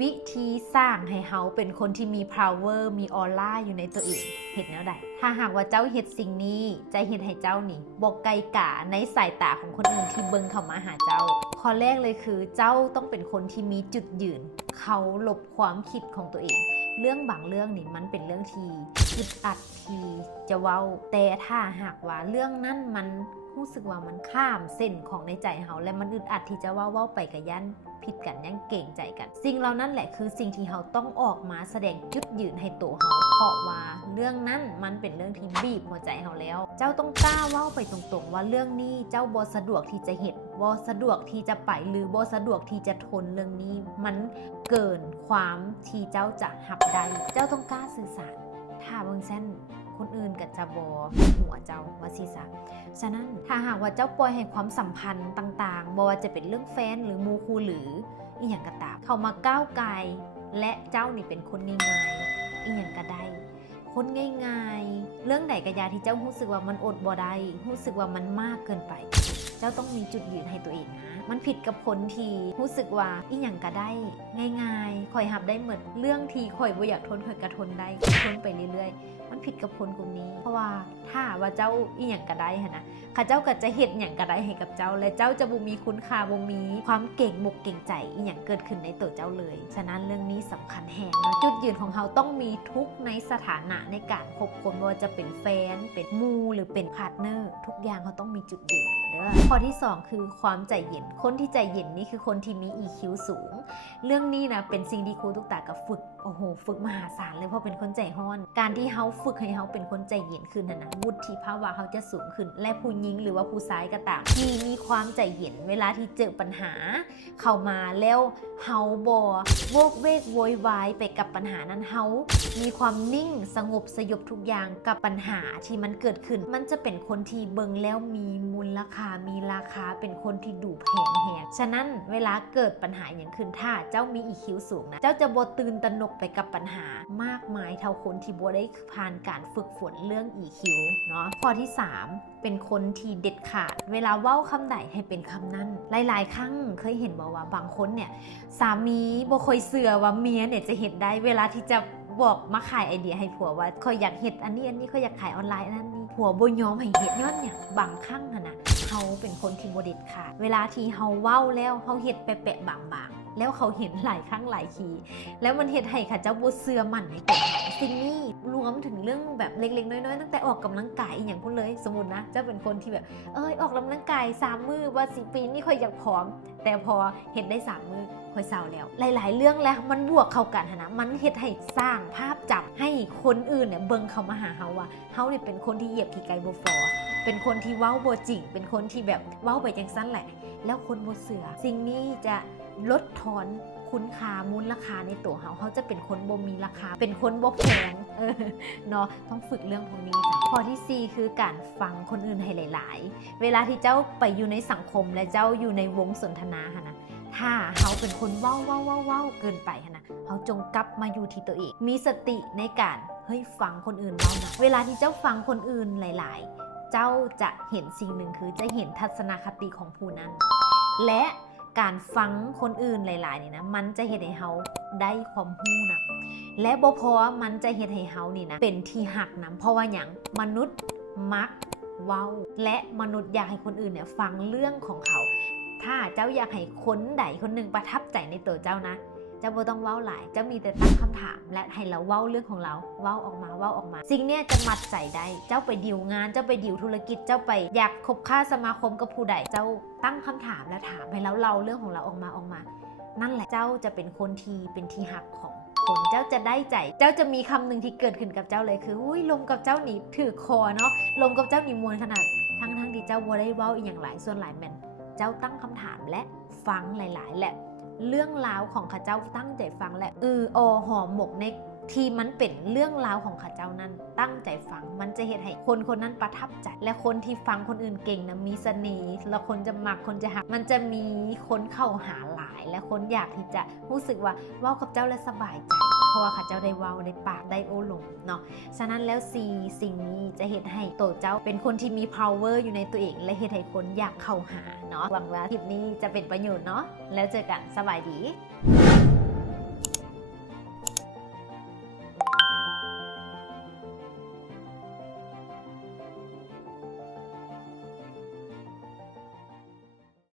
วิธีสร้างให้เฮาเป็นคนที่มี power มีออร่าอยู่ในตัวเองเห็นแนวใดถ้าหากว่าเจ้าเฮ็ดสิ่งนี้จะเฮ็ดให้เจ้านี่บ่ไกลกาในสายตาของคนอื่นที่เบิ่งเข้ามาหาเจ้าข้อแรกเลยคือเจ้าต้องเป็นคนที่มีจุดยืนเขาลบความคิดของตัวเองเรื่องบางเรื่องนี่มันเป็นเรื่องที่อึดอัดที่จะเว้าแต่ถ้าหากว่าเรื่องนั้นมันรู้สึกว่ามันข้ามเส้นของในใจเฮาและมันอึดอัดที่จะเว้าไปกับยันผิดกันยังเก่งใจกันสิ่งเหล่านั้นแหละคือสิ่งที่เฮาต้องออกมาแสดงจุดยืนให้ตัวเฮาเพราะว่าเรื่องนั้นมันเป็นเรื่องที่บีบหัวใจเฮาแล้วเจ้าต้องกล้าเว้าไปตรงๆว่าเรื่องนี้เจ้าบ่สะดวกที่จะเห็นบ่สะดวกที่จะไปหรือบ่สะดวกที่จะทนเรื่องนี้มันเกินความที่เจ้าจะรับได้เจ้าต้องกล้าสื่อสารถ้าบางเส้นคนอื่นก็จะบอหัวเจ้าว่าสิซะฉะนั้นถ้าหากว่าเจ้าปล่อยให้ความสัมพันธ์ต่างๆบ่ว่าจะเป็นเรื่องแฟนหรือมูคูหรืออีหยังก็ตามเข้ามาก้าวไกลและเจ้านี่เป็นคนง่ายๆอีหยังก็ได้คนง่ายๆเรื่องใดก็อย่าที่เจ้ารู้สึกว่ามันอดบ่ได้รู้สึกว่ามันมากเกินไปเจ้าต้องมีจุดยืนให้ตัวเองนะมันผิดกับคนที่รู้สึกว่าอีหยังก็ได้ง่ายๆข่อยรับได้เหมือนเรื่องที่ข่อยบ่อยากทนข่อยก็ทนได้ทนไปเรื่อยๆมันผิดกับคนกลุ่มนี้เพราะว่าถ้าว่าเจ้าอีหยังก็ได้หั่นนะข้าเจ้าก็จะเฮ็ดหยังก็ได้ให้กับเจ้าและเจ้าจะบ่มีคุณค่าบ่มีความเก่งมุกเก่งใจอีหยังเกิดขึ้นในตัวเจ้าเลยฉะนั้นเรื่องนี้สำคัญแฮงนะจุดยืนของเฮาต้องมีทุกในสถานะในการคบคนว่าจะเป็นแฟนเป็นมูหรือเป็นพาร์ทเนอร์ทุกอย่างเขาต้องมีจุดยืนเด้อข้อที่2คือความใจเย็นคนที่ใจเย็นนี่คือคนที่มี EQ สูงเรื่องนี้นะเป็นสิ่งที่ครูตุ๊กตากับฝึกฝึกมหาศาลเลยเพราะเป็นคนใจร้อนการที่เฮาฝึกให้เฮาเป็นคนใจเย็นขึ้นนะวุฒิภาวะเขาจะสูงขึ้นและผู้หญิงหรือว่าผู้ชายก็ตามที่มีความใจเย็นเวลาที่เจอปัญหาเข้ามาแล้วเฮาบ่โวกเวกโวยวายไปกับปัญหานั้นเฮามีความนิ่งสงบสยบทุกอย่างกับปัญหาที่มันเกิดขึ้นมันจะเป็นคนที่เบิ่งแล้วมีมูลค่ามีราคาเป็นคนที่ดูแพงแฮงฉะนั้นเวลาเกิดปัญหาอย่างขึ้นถ้าเจ้ามี EQ สูงนะเจ้าจะบ่ตื่นตระหนกไปกับปัญหามากมายเท่าคนที่บ่ได้ผ่านการฝึกฝนเรื่อง EQ เนาะข้อที่3เป็นคนที่เด็ดขาดเวลาเว้าคำใดให้เป็นคำนั้นหลายๆครั้งเคยเห็นบอกว่าบางคนเนี่ยสามีบ่ค่อยเชื่อว่าเมียเนี่ยจะเฮ็ดได้เวลาที่จะบอกมาขายไอเดียให้ผัวว่าค่อยอยากเฮ็ดอันนี้ค่อยอยากขายออนไลน์นั่นนี่ผัวบ่ยอมให้เฮ็ดย้อนเนี่ยบางครั้งนะเฮาเป็นคนที่บ่เด็ดขาดเวลาที่เฮาเว้าแล้วเฮาเฮ็ดแปะๆบางๆแล้วเขาเห็นหลายครั้งหลายทีแล้วมันเฮ็ดให้ค่ะเจ้าบ่เชื่อมั่นในตัวสิ่งนี้รวมถึงเรื่องแบบเล็กๆน้อยๆตั้งแต่ออกกำลังกายอีหยังพูดเลยสมมุตินะเจ้าเป็นคนที่แบบออกกำลังกาย3มื้อว่า10 ปีนี่ค่อยอยากผอมแต่พอเฮ็ดได้3 มื้อค่อยเศร้าแล้วหลายๆเรื่องแล้วมันบวกเข้ากันนะมันเฮ็ดให้สร้างภาพจำให้คนอื่นเนี่ยเบิ่งเข้ามาหาเฮาว่าเฮาเนี่ยเป็นคนที่เหยียบขี้ไก่บ่ฟอเป็นคนที่เว้าบ่จริงเป็นคนที่แบบเว้าไปจังซั่นแหละแล้วคนบ่เชื่อสิ่งนี้จะลดทอนคุณค่ามูลค่าในตัวเขาจะเป็นคนบ่มีราคาเป็นคนบ่แพงเนาะต้องฝึกเรื่องพวกนี้จ้ะข้อที่4คือการฟังคนอื่นให้หลายๆเวลาที่เจ้าไปอยู่ในสังคมและเจ้าอยู่ในวงสนทนาค่ะนะถ้าเขาเป็นคนเว้าเกินไปค่ะนะเขาจงกลับมาอยู่ที่ตัวเองมีสติในการฟังคนอื่นเว้านะเวลาที่เจ้าฟังคนอื่นหลายๆเจ้าจะเห็นสิ่งหนึ่งคือจะเห็นทัศนคติของผู้นั้นและการฟังคนอื่นหลายๆนี่นะมันจะเฮ็ดให้เฮาได้ความรู้นะและบ่พอมันจะเฮ็ดให้เฮานี่นะเป็นที่หักนะเพราะว่าหยังมนุษย์มักเว้าและมนุษย์อยากให้คนอื่นเนี่ยฟังเรื่องของเขาถ้าเจ้าอยากให้คนใดคนหนึ่งประทับใจในตัวเจ้านะเจ้าบ่ต้องเว้าหลายเจ้ามีแต่ตั้งคำถามและให้เราเว้าเรื่องของเราเว้าออกมาสิ่งเนี้ยจะมัดใจได้เจ้าไปดีลงานเจ้าไปดีลธุรกิจเจ้าไปอยากคบค้าสมาคมกับผู้ใดเจ้าตั้งคำถามและถามให้เราเรื่องของเราออกมานั่นแหละเจ้าจะเป็นคนที่เป็นที่หักของคนเจ้าจะได้ใจเจ้าจะมีคำหนึ่งที่เกิดขึ้นกับเจ้าเลยคือลมกับเจ้านี่ถือคอเนาะลมกับเจ้านี่มวลขนาดทั้งที่เจ้าบ่ได้เว้าอีหยังหลายส่วนหลายแม่นเจ้าตั้งคำถามและฟังหลายๆและเรื่องราวของข้าเจ้าตั้งใจฟังและหอมหมกในที่มันเป็นเรื่องราวของข้าเจ้านั้นตั้งใจฟังมันจะเฮ็ดให้คนคนนั้นประทับใจและคนที่ฟังคนอื่นเก่งนะมีเสน่ห์แล้วคนจะมักคนจะหักมันจะมีคนเข้าหาหลายและคนอยากที่จะรู้สึกว่าเว้ากับเจ้าและสบายใจเพราะว่าข้าเจ้าได้เว้าได้ปากได้โอ้ลมเนาะฉะนั้นแล้วสิ่งนี้จะเฮ็ดให้ตัวเจ้าเป็นคนที่มี power อยู่ในตัวเองและเฮ็ดให้คนอยากเข้าหาเนาะหวังว่าคลิปนี้จะเป็นประโยชน์เนาะแล้วเจอกันสบายดี